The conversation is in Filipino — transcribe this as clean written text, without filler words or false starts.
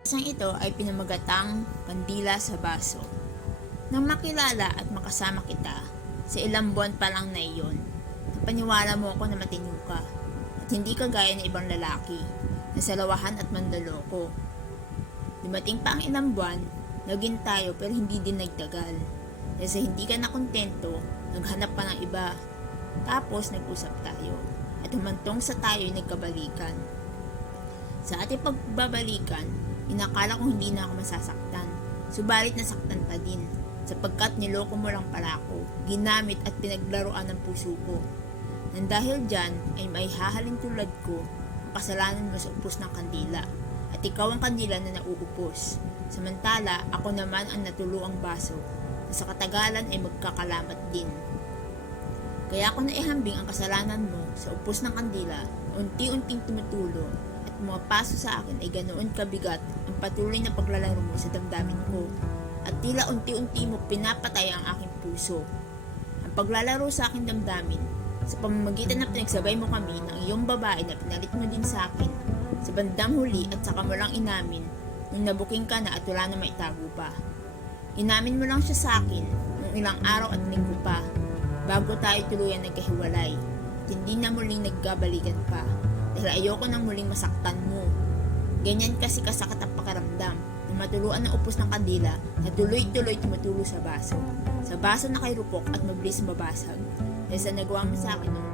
Isang ito ay pinamagatang kandila sa baso. Nang makilala at makasama kita, sa ilang buwan pa lang na iyon, napaniwala mo ako na matino ka at hindi ka gaya ng ibang lalaki na salawahan at mandaloko. Dumating pa ang ilang buwan, naging tayo pero hindi din nagtagal. Dahil sa hindi ka nakontento, naghanap pa ng iba. Tapos nag-usap tayo at humantong sa tayo'y nagkabalikan. Sa ating pagbabalikan, inakala kong hindi na ako masasaktan. Subalit nasaktan pa din, sapagkat niloko mo lang pala ako, ginamit at pinaglaruan ng puso ko. Nang dahil dyan ay may hahalin tulad ko ang kasalanan mo sa upos ng kandila, at ikaw ang kandila na nauupos. Samantala, ako naman ang natuluang baso, na sa katagalan ay magkakalamat din. Kaya ako naihambing ang kasalanan mo sa upos ng kandila, unti-unting tumutulo, at pumapaso sa akin ay ganoon kabigat ang patuloy na paglalaro mo sa damdamin ko, at tila unti-unti mo pinapatay ang aking puso. Ang paglalaro sa aking damdamin, sa pamamagitan na pinagsabay mo kami ng iyong babae na pinalit mo din sa akin, sa bandang huli at saka mo lang inamin nung nabuking ka na at wala na maitago pa. Inamin mo lang siya sa akin nung ilang araw at linggo pa, bago tayo tuluyan nagkahiwalay, at hindi na muling nagkabalikan pa, dahil ayoko nang muling masaktan mo. Ganyan kasi kasakit ang pakiramdam na matuluan ng upos ng kandila na tuloy-tuloy tumutulo sa baso na kay rupok at mabilis mabasag, dahil sa nagawa mo sa akin nung